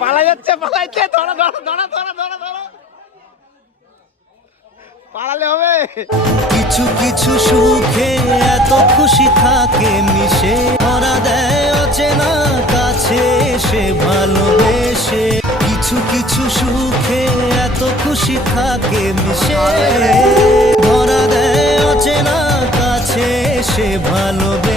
পালা যাচ্ছে পালাইছে, ধরো ধরো ধরো ধরো ধরো ধরো। পালালে হবে। কিছু কিছু সুখে এত খুশি থাকে মিশে। ধরা দেয় অচেনা কাছে সে ভালোবেসে। কিছু কিছু সুখে এত খুশি থাকে মিশে। ধরা দেয় অচেনা কাছে সে ভালোবেসে।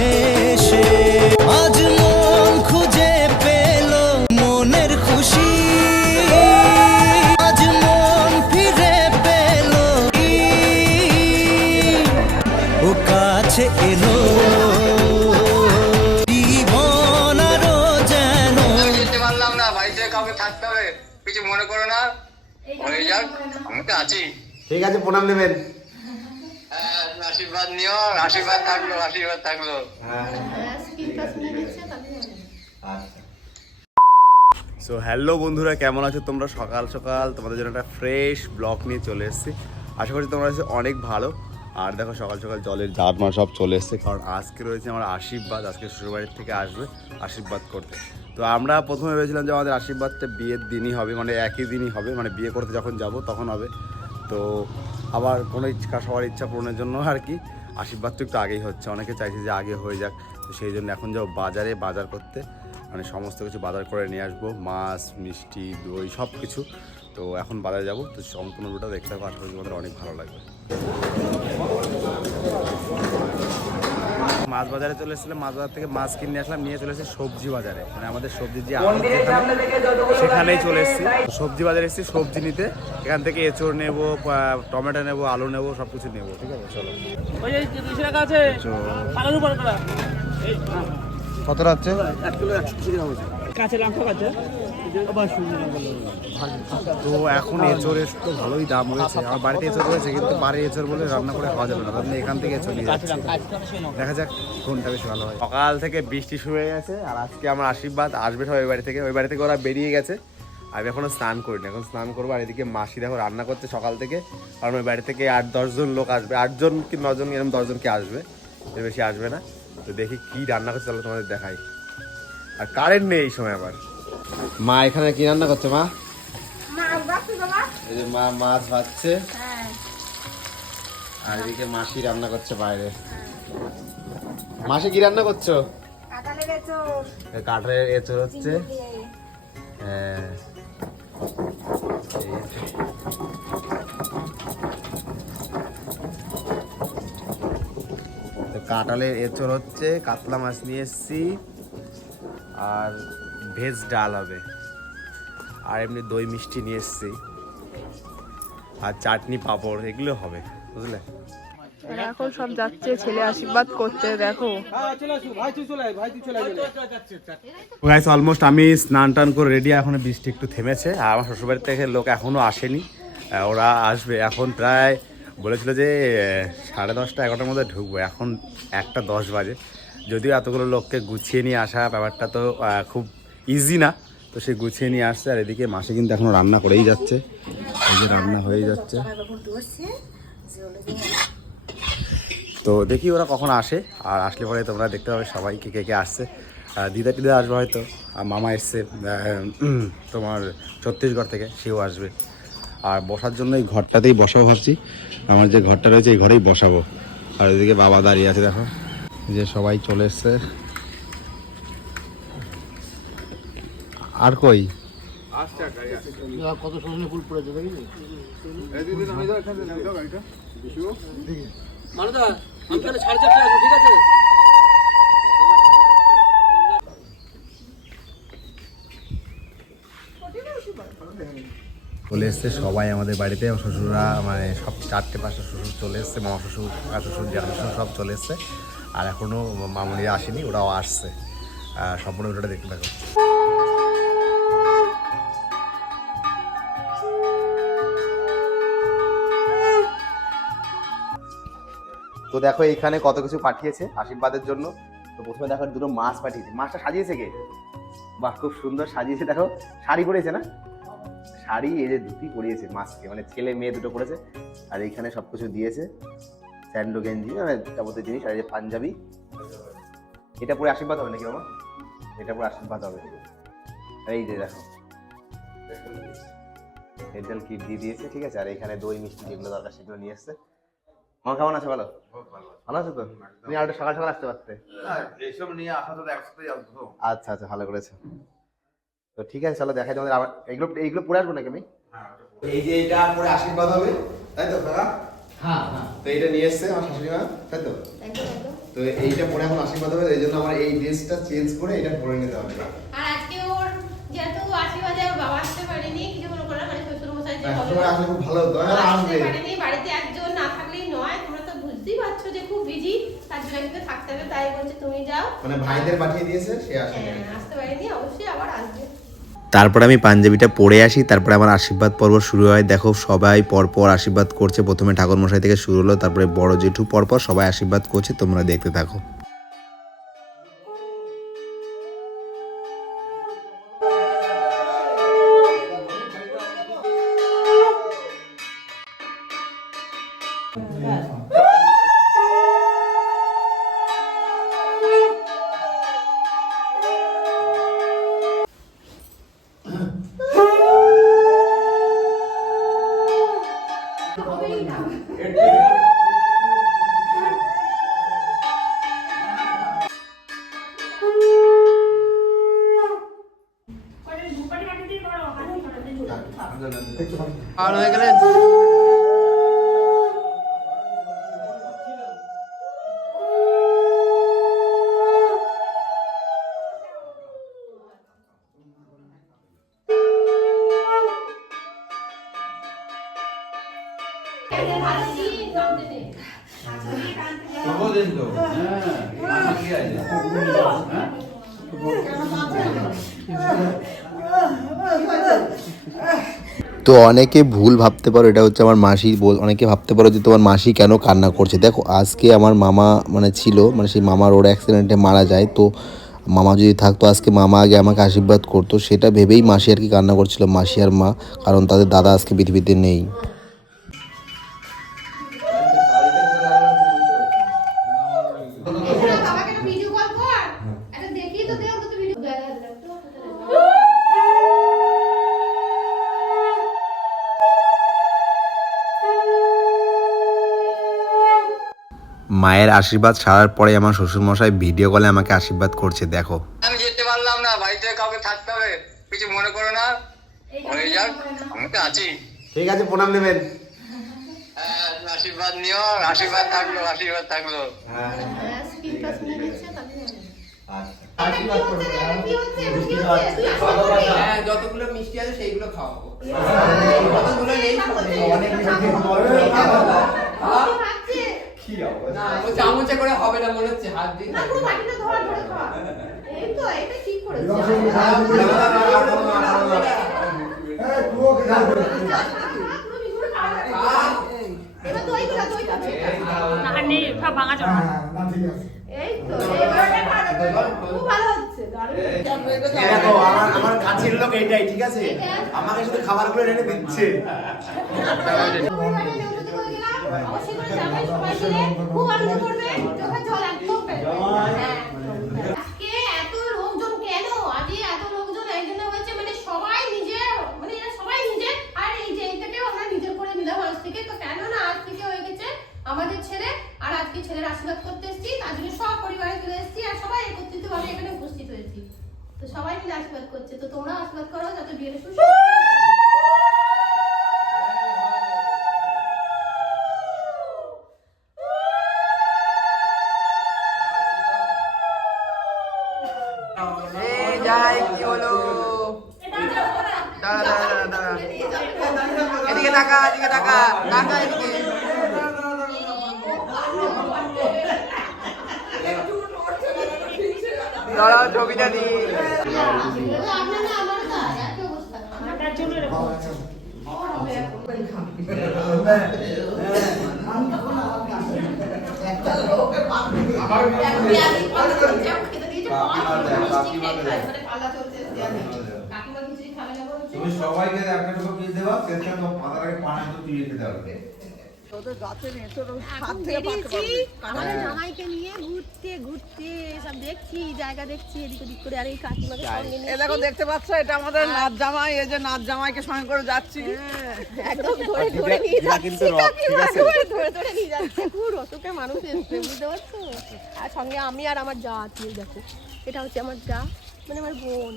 থাকতে হবে কিছু মনে করো না। হয়ে যাক আমি তো আছি। ঠিক আছে প্রণাম নেবেন। হ্যাঁ, আশীর্বাদ নিও আশীর্বাদ থাকল আশীর্বাদ থাকল। সো হ্যালো বন্ধুরা কেমন আছো তোমরা? সকাল সকাল তোমাদের জন্য একটা ফ্রেশ ব্লগ নিয়ে চলে এসেছি। আশা করছি তোমরা এসে অনেক ভালো। আর দেখো সকাল সকাল জলের জার মার সব চলে এসছে কারণ আজকে রয়েছে আমার আশীর্বাদ আজকে শ্বশুরবাড়ির থেকে আসবে আশীর্বাদ করতে। তো আমরা প্রথমে ভেবেছিলাম যে আমাদের আশীর্বাদটা বিয়ের দিনই হবে মানে একই দিনই হবে মানে বিয়ে করতে যখন যাব তখন হবে। তো আবার কোনো ইচ্ছা, সবার ইচ্ছা পূরণের জন্য আর কি, আশীর্বাদ তো একটু আগেই হচ্ছে। অনেকে চাইছে যে আগে হয়ে যাক, তো সেই জন্য এখন যাব বাজারে, বাজার করতে। মানে সমস্ত কিছু বাজার করে নিয়ে আসব, মাছ, মিষ্টি, দই সব কিছু তো এখন বাজারে যাব, তো সম্পূর্ণ রুটা দেখতে হবে আশা করি অনেক ভালো লাগবে। মাছ বাজারে চলে এসেছিলাম মাছ বাজার থেকে মাছ কিনে আসলাম নিয়ে চলে এসেছি সবজি বাজারে। মানে আমাদের সবজির যে সেখানেই চলে এসেছি। সবজি বাজারে এসেছি সবজি নিতে। এখান থেকে এঁচড় নেব টমেটো নেব আলু নেব সব কিছু নেব ঠিক আছে? চলো। দুশো টাকা আছে। তো এখন এঁচড়ের তো ভালোই দাম আমার বাড়িতে এঁচড় রয়েছে কিন্তু বাড়ির এঁচড় বলে রান্না করে খাওয়া যাবে না। এখান থেকে দেখা যাক কোনটা বেশি ভালো হয়। সকাল থেকে বৃষ্টি শুরু হয়ে গেছে আর আজকে আমার আশীর্বাদ আসবে সব ওই বাড়ি থেকে। ওই বাড়ি থেকে ওরা বেরিয়ে গেছে। আমি এখনও স্নান করিনি। এখন স্নান করব আর এদিকে মাসি দেখো রান্না করতে সকাল থেকে। কারণ ওই বাড়ি থেকে আট দশজন লোক আসবে। আটজন কি নজন এরকম দশজন কি আসবে। এর বেশি আসবে না। তো দেখি কি রান্না করছে, তাহলে তোমাদের দেখাই। আর কারেন্ট নেই এই সময় আবার। মা এখানে কি রান্না করছে মা? এই যে মা মাছ ভাজছে। আর এদিকে মাসি রান্না করছে বাইরে। মাসি কি রান্না করছ? কাঠের এঁচড় হচ্ছে। হ্যাঁ। তো এঁচড় হচ্ছে কাতলা মাছ নিয়ে এসছি। আর ভেজ ডাল হবে। আর এমনি দই মিষ্টি নিয়ে এসছি। আর চাটনি পাঁপড় এগুলো হবে বুঝলে? এখন সব যাচ্ছে ছেলে আশীর্বাদ করতে দেখো। গাইস অলমোস্ট আমি স্নান টান করে রেডি এখন বৃষ্টি একটু থেমেছে। আর আমার শ্বশুরবাড়ি থেকে লোক এখনও আসেনি। ওরা আসবে এখন প্রায় বলেছিল যে সাড়ে দশটা এগারোটার মধ্যে ঢুকবো। এখন একটা দশ বাজে। যদিও এতগুলো লোককে গুছিয়ে নিয়ে আসা ব্যাপারটা তো খুব ইজি না। তো সে গুছিয়ে নিয়ে আসছে আর এদিকে মাসে কিন্তু এখনও রান্না করেই যাচ্ছে। রান্না হয়ে যাচ্ছে। তো দেখি ওরা কখন আসে। আর আসলে পরে তোমরা দেখতে পাবে সবাই কে কে কে আসছে। দিদা টিদা আসবে হয়তো। আর মামা এসছে তোমার ছত্তিশগড় থেকে, সেও আসবে। আর বসার জন্য এই ঘরটাতেই বসাবো ভাবছি। আমার যে ঘরটা রয়েছে, এই ঘরেই বসাবো। আর এদিকে বাবা দাঁড়িয়ে আছে, দেখো। যে সবাই চলে এসছে। আর কই? চলে এসছে সবাই আমাদের বাড়িতে শ্বশুররা মানে সব চারটে পাঁচটা শ্বশুর চলে এসছে মামা শ্বশুর কাকা শ্বশুর জ্যাঠা শ্বশুর সব চলে এসছে। আর এখনও মামুনিরা আসেনি ওরাও আসছে। সম্পূর্ণ ভিডিওটা দেখতে থাকো। তো দেখো এইখানে কত কিছু পাঠিয়েছে আশীর্বাদের জন্য। তো প্রথমে দেখো দুটো মাছ পাঠিয়েছে। মাছটা সাজিয়েছে কে? বাহ, খুব সুন্দর সাজিয়েছে। দেখো, শাড়ি পরেছে না? শাড়ি, এই যে দুটি পরিয়েছে মাছকে। মানে ছেলে, মেয়ে দুটো পরেছে। আর এইখানে সব কিছু দিয়েছে। স্যান্ডো গেঞ্জি মানে যাবতীয় জিনিস। আর এই যে পাঞ্জাবি। এটা পরে আশীর্বাদ হবে নাকি মামা এটা পরে আশীর্বাদ হবে। এই যে দেখো। হেডেল কিট দিয়ে দিয়েছে, ঠিক আছে? আর এখানে দই, মিষ্টি যেগুলো দরকার সেগুলো নিয়ে এসছে। আমার কেমন আছে ভালো ভালো আছে তো? তুমি আর সকাল সকাল আসতে পারতে। এইসব নিয়ে আসা তো একসাথেই আসব আচ্ছা আচ্ছা ভালো করেছে। তো ঠিক আছে চলো দেখাই তোমাদের আবার। এইগুলো এইগুলো পরে আসব নাকি আমি? এই যে এটা পরে আশীর্বাদ হবে তাই তো কাকা হ্যাঁ হ্যাঁ। তো এটা নিয়ে এসছে আমার শাশুড়ি মা তাই তো? তো এইটা পরে এখন আশীর্বাদ হবে এই জন্য আমার এই ড্রেসটা চেঞ্জ করে এটা পরে নিতে হবে। আর আজকে ওর যেহেতু আশীর্বাদে বাবা আসতে পারেনি কিছু মনে করো না, মানে শ্বশুর মশাই যে হ্যাঁ, হবে আসলে খুব ভালো হতো হ্যাঁ আসবে। বাড়িতে একজন না থাকলেই নয় তোমরা তো বুঝতেই পারছ যে খুব বিজি তার জন্য কিন্তু থাকতে হবে তাই বলছে তুমি যাও। মানে ভাইদের পাঠিয়ে দিয়েছে সে আসেনি হ্যাঁ, আসতে পারেনি অবশ্যই আবার আসবে। তারপরে আমি পাঞ্জাবিটা পরে আসি তারপরে আমার আশীর্বাদ পর্ব শুরু হয়। দেখো সবাই পরপর আশীর্বাদ করছে। প্রথমে ঠাকুরমশাই থেকে শুরু হলো তারপরে বড় জেঠু পরপর সবাই আশীর্বাদ করছে তোমরা দেখতে থাকো। তো অনেকে ভুল ভাবতে পারো, এটা হচ্ছে আমার মাসি বল, অনেকে ভাবতে পারো যে তোমার মাসি কেন কান্না করছে। দেখো, আজকে আমার মামা মানে ছিল মানে সেই মামার ওর অ্যাক্সিডেন্টে মারা যায়, তো মামা যদি থাকতো, আজকে মামা আগে আমাকে আশীর্বাদ করতো, সেটা ভেবেই মাসি আর কি কান্না করছিল, মাসি আর মা, কারণ তাদের দাদা আজকে পৃথিবীতে নেই। মায়ের আশীর্বাদ সারার পরে আমার শ্বশুরমশাই ভিডিও কলে আমাকে আশীর্বাদ করছে দেখো আমি যেতে পারলাম না বাড়িতে কাউকে থাকতে হবে কিছু মনে করো না হয়ে যাক আমি তো আছি ঠিক আছে প্রণাম নেবেন হ্যাঁ, আশীর্বাদ নিও আশীর্বাদ থাকল আশীর্বাদ থাকল স্পিকার শুনে নিচ্ছে তাহলে আশীর্বাদ করবে কি হচ্ছে কি হচ্ছে তুই আশীর্বাদ হ্যাঁ যতগুলো মিষ্টি আছে সেইগুলো খাওয়াবো কতগুলো নেই অনেক মিষ্টি কি না ও চামচে করে হবে না মনে হচ্ছে হাত দিন না পুরো বাটিটা ধরা ধরে খা এই তো এটা ঠিক করেছে এবার দই গুলা দই খাচ্ছে এই তো এইবারটা খাওয়া খুব ভালো হচ্ছে দারুণ এই আমার আমার কাছের লোক এইটাই ঠিক আছে আমাকে শুধু খাবারগুলো এনে দিচ্ছে আজ থেকে তো কেন না আজ হয়ে গেছে আমাদের ছেলে আর আজকে ছেলের আশীর্বাদ করতে এসেছি তার জন্য চলে এসেছি আর সবাই একত্রিত ভাবে এখানে উপস্থিত হয়েছি। তো সবাই মিলে আশীর্বাদ করছে। তো তোমরা আশীর্বাদ করো, যাতে বিয়ের সুস্থ আমার জন্য এরকম তুমি সবাইকে একটা টুকু পিস দেবা সেটা তো মাথাটাকে পানি তো তুলে খেতে হবে এখন বেরিয়েছি। আমাদের জামাইকে নিয়ে ঘুরতে ঘুরতে সব দেখছি জায়গা দেখছি এদিক ওদিক করে। আর এই কাকিমাকে সঙ্গে নিয়ে দেখো দেখতে পাচ্ছ এটা আমাদের নাচ জামাই এই যে নাচ জামাইকে সঙ্গে করে যাচ্ছি। একদম ধরে ধরে নিয়ে যাচ্ছে? একেবারে ধরে ধরে নিয়ে যাচ্ছে। পুরো তোকে মানুষ এসছে বুঝতে পারছ? আর সঙ্গে আমি আর আমার যা আছে দেখো। এটা হচ্ছে আমার যা মানে আমার বোন।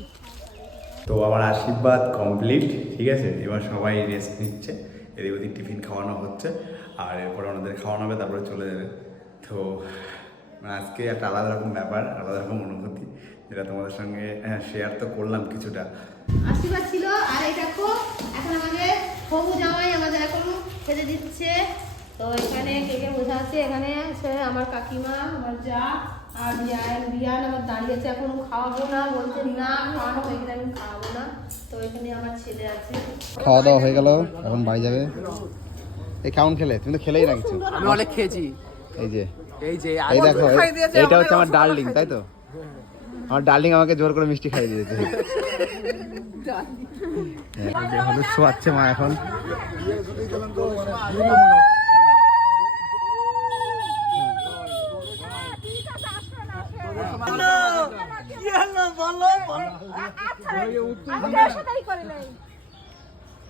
তো আমার আশীর্বাদ কমপ্লিট ঠিক আছে? এবার সবাই রেস্ট নিচ্ছে। এদিক ওদিক টিফিন খাওয়ানো হচ্ছে, আর এরপরে ওনাদের খাওয়ানো হবে, তারপরে চলে যাবে। তো মানে আজকে একটা আলাদা রকম ব্যাপার, আলাদা রকম অনুভূতি, যেটা তোমাদের সঙ্গে শেয়ার তো করলাম কিছুটা। আশীর্বাদ ছিল, আর এই দেখো, এখন আমাদের হবু জামাই আমাদের এখন খেতে দিচ্ছে। তো এখানে কে কে বোঝা আছে? এখানে আমার কাকিমা, আমার যা। আর বিয়ান বিয়ান আমার দাঁড়িয়েছে এখন খাওয়াবো না বলছে না খাওয়ানো হয়ে গেলে আমি খাওয়াবো না। তো এখানে আমার ছেলে আছে। খাওয়া দাওয়া হয়ে গেল এখন বাড়ি যাবে। এই কেমন খেলে তুমি তো খেলেই না কিছু। আমি অনেক খেয়েছি। এই যে। এই যে এই দেখো এইটা হচ্ছে আমার ডার্লিং তাই তো? আমার ডার্লিং আমাকে জোর করে মিষ্টি খাইয়ে দিয়েছে। হ্যাঁ, যে হলুদ ছোঁয়াচ্ছে মা এখন।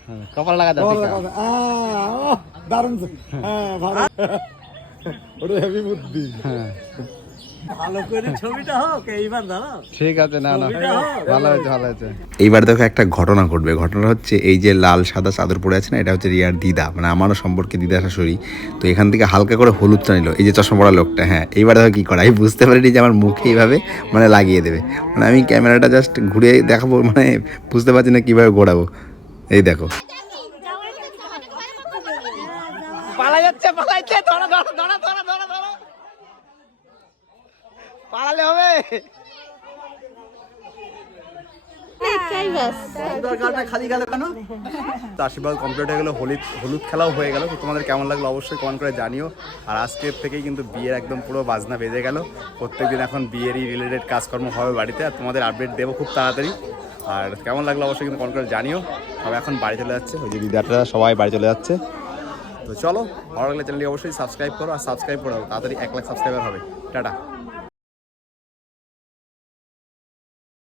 হ্যাঁ, কপাল লাগা দাও হ্যাঁ ওটা হেভি বুদ্ধি। না এইবার দেখো একটা ঘটনা ঘটবে। ঘটনা হচ্ছে এই যে লাল সাদা চাদর পরে আছে না এটা হচ্ছে রিয়ার দিদা। মানে আমারও সম্পর্কে দিদা শাশুড়ি। তো এখান থেকে হালকা করে হলুদটা নিল। এই যে চশমা পড়া লোকটা হ্যাঁ এইবার দেখো কি করে। আমি বুঝতে পারিনি যে আমার মুখে এইভাবে মানে লাগিয়ে দেবে। মানে আমি ক্যামেরাটা জাস্ট ঘুরে দেখাবো মানে বুঝতে পারছি না কীভাবে ঘোরাবো এই দেখো। পালা যাচ্ছে ধরো ধরো ধরো ধরো ধরো। পালালে হবে। আশীর্বাদ কমপ্লিট হয়ে গেলো হলুদ হলুদ খেলাও হয়ে গেল। তো তোমাদের কেমন লাগল অবশ্যই কমেন্ট করে জানিও। আর আজকের থেকেই কিন্তু বিয়ের একদম পুরো বাজনা বেজে গেল। প্রত্যেকদিন এখন বিয়েরই রিলেটেড কাজকর্ম হবে বাড়িতে আর তোমাদের আপডেট দেবো খুব তাড়াতাড়ি। আর কেমন লাগল অবশ্যই কিন্তু কমেন্ট করে জানিও। সবাই এখন বাড়ি চলে যাচ্ছে ওই যে দিদারটা সবাই বাড়ি চলে যাচ্ছে। তো চলো ভালো লাগলে চ্যানেলটি অবশ্যই সাবস্ক্রাইব করো আর সাবস্ক্রাইব করো তাড়াতাড়ি এক লাখ সাবস্ক্রাইবার হবে। টাটা।